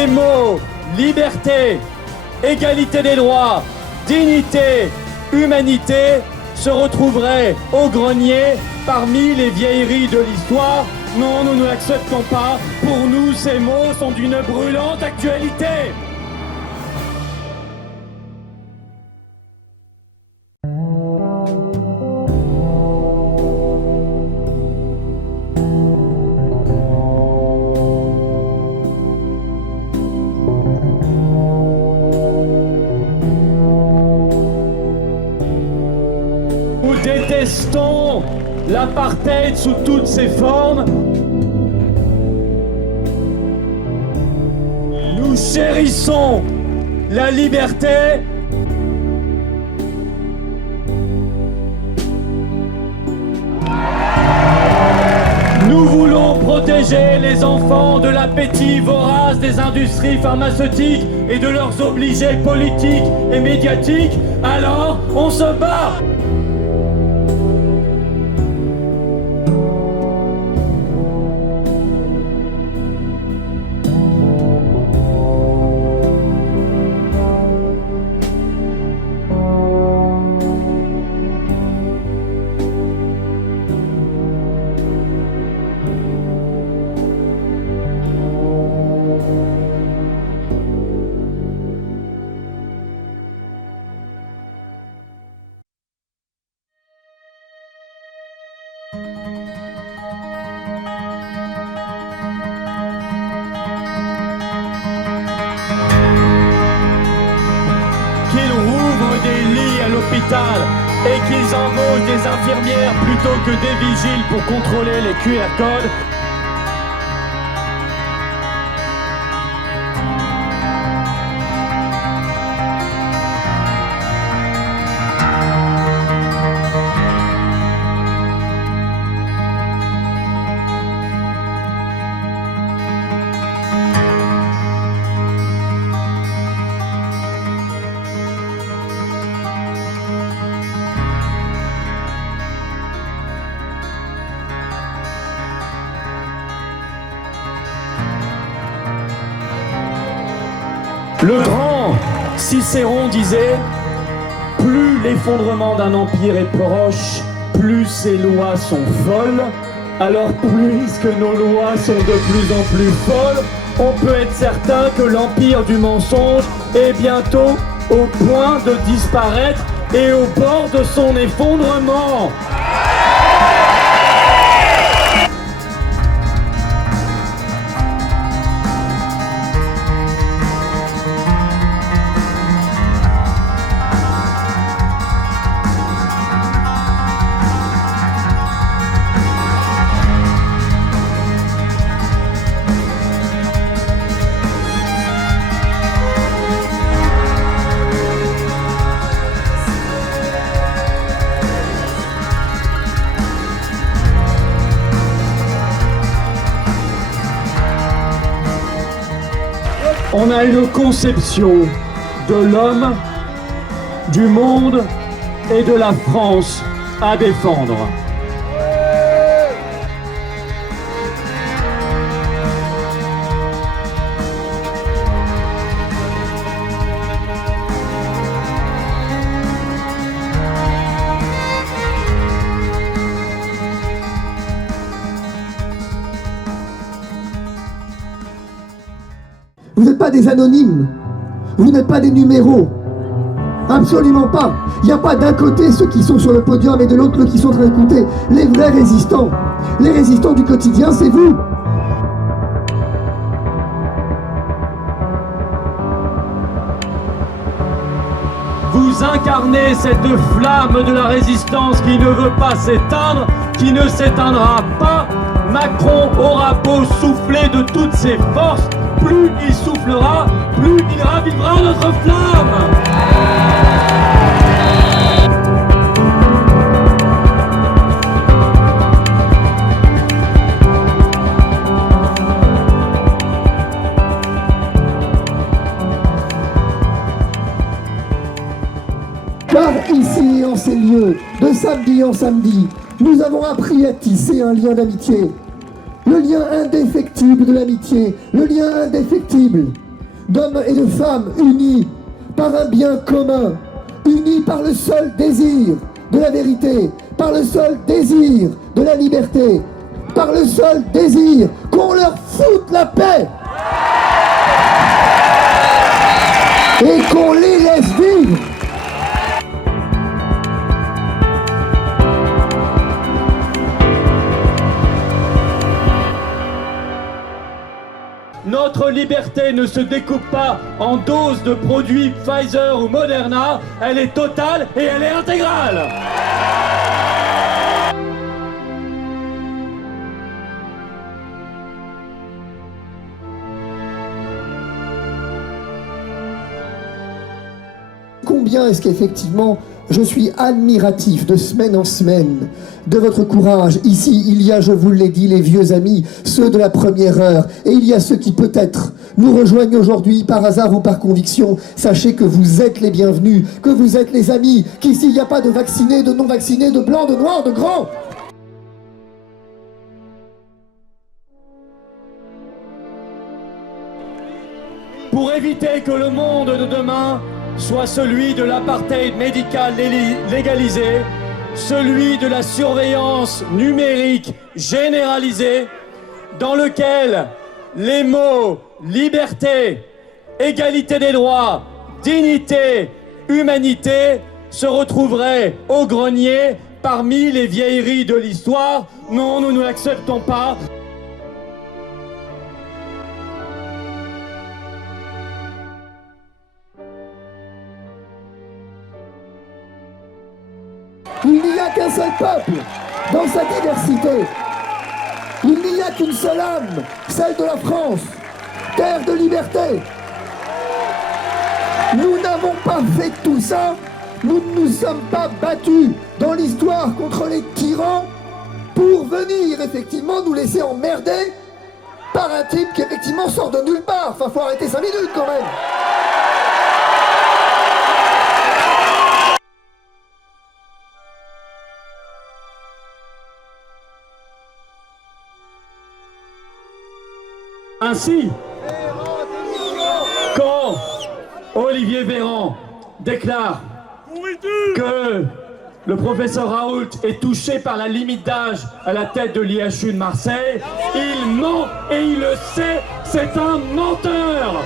les mots liberté, égalité des droits, dignité, humanité se retrouveraient au grenier parmi les vieilleries de l'histoire. Non, nous ne l'acceptons pas. Pour nous, ces mots sont d'une brûlante actualité. Nous détestons l'apartheid sous toutes ses formes. Nous chérissons la liberté. Nous voulons protéger les enfants de l'appétit vorace des industries pharmaceutiques et de leurs obligés politiques et médiatiques. Alors, on se bat! Qu'ils rouvrent des lits à l'hôpital et qu'ils embauchent des infirmières plutôt que des vigiles pour contrôler les QR codes. Le grand Cicéron disait « Plus l'effondrement d'un empire est proche, plus ses lois sont folles. Alors puisque nos lois sont de plus en plus folles, on peut être certain que l'empire du mensonge est bientôt au point de disparaître et au bord de son effondrement. » On a une conception de l'homme, du monde et de la France à défendre. Vous n'êtes pas des anonymes, vous n'êtes pas des numéros, absolument pas. Il n'y a pas d'un côté ceux qui sont sur le podium et de l'autre ceux qui sont en train d'écouter. Les vrais résistants, les résistants du quotidien, c'est vous. Vous incarnez cette flamme de la résistance qui ne veut pas s'éteindre, qui ne s'éteindra pas. Macron aura beau souffler de toutes ses forces, plus il soufflera, plus il ravivera notre flamme. Car ici, en ces lieux, de samedi en samedi, nous avons appris à tisser un lien d'amitié. Le lien indéfectible de l'amitié, le lien indéfectible. d'hommes et de femmes unis par un bien commun, unis par le seul désir de la vérité, par le seul désir de la liberté, par le seul désir qu'on leur foute la paix et qu'on les laisse vivre. Notre liberté ne se découpe pas en doses de produits Pfizer ou Moderna, elle est totale et elle est intégrale. Combien est-ce qu'effectivement je suis admiratif de semaine en semaine de votre courage. Ici, il y a, je vous l'ai dit, les vieux amis, ceux de la première heure, et il y a ceux qui peut-être nous rejoignent aujourd'hui par hasard ou par conviction. Sachez que vous êtes les bienvenus, que vous êtes les amis, qu'ici il n'y a pas de vaccinés, de non-vaccinés, de blancs, de noirs, de grands. Pour éviter que le monde de demain soit celui de l'apartheid médical légalisé, celui de la surveillance numérique généralisée, dans lequel les mots liberté, égalité des droits, dignité, humanité se retrouveraient au grenier parmi les vieilleries de l'histoire. Non, nous ne l'acceptons pas. Il n'y a qu'un seul peuple, dans sa diversité. Il n'y a qu'une seule âme, celle de la France, terre de liberté. Nous n'avons pas fait tout ça, nous ne nous sommes pas battus dans l'histoire contre les tyrans pour venir effectivement nous laisser emmerder par un type qui effectivement sort de nulle part. Enfin, faut arrêter 5 minutes quand même. Ainsi, quand Olivier Véran déclare que le professeur Raoult est touché par la limite d'âge à la tête de l'IHU de Marseille, il ment et il le sait, c'est un menteur.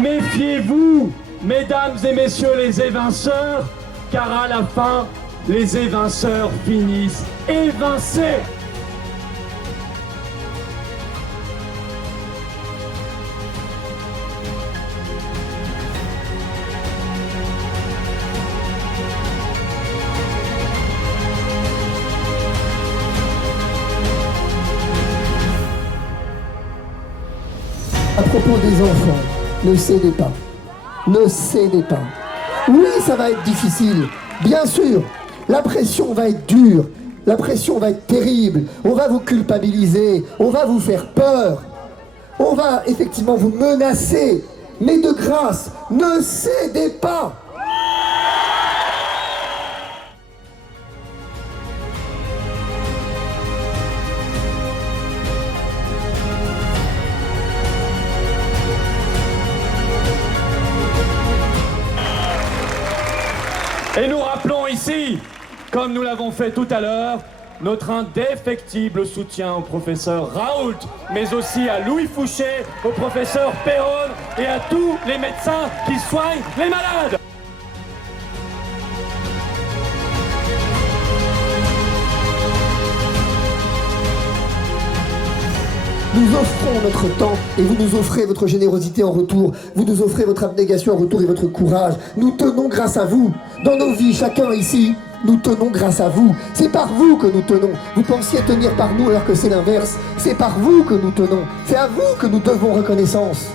Méfiez-vous, mesdames et messieurs les évinceurs, car à la fin, les évinceurs finissent évincés. À propos des enfants, ne cédez pas. Ne cédez pas. Oui, ça va être difficile. Bien sûr, la pression va être dure. La pression va être terrible. On va vous culpabiliser. On va vous faire peur. On va effectivement vous menacer. Mais de grâce, ne cédez pas. Et nous rappelons ici, comme nous l'avons fait tout à l'heure, notre indéfectible soutien au professeur Raoult, mais aussi à Louis Fouché, au professeur Perron et à tous les médecins qui soignent les malades. Nous offrons notre temps et vous nous offrez votre générosité en retour. Vous nous offrez votre abnégation en retour et votre courage. Nous tenons grâce à vous. Dans nos vies, chacun ici, nous tenons grâce à vous. C'est par vous que nous tenons. Vous pensiez tenir par nous alors que c'est l'inverse. C'est par vous que nous tenons. C'est à vous que nous devons reconnaissance.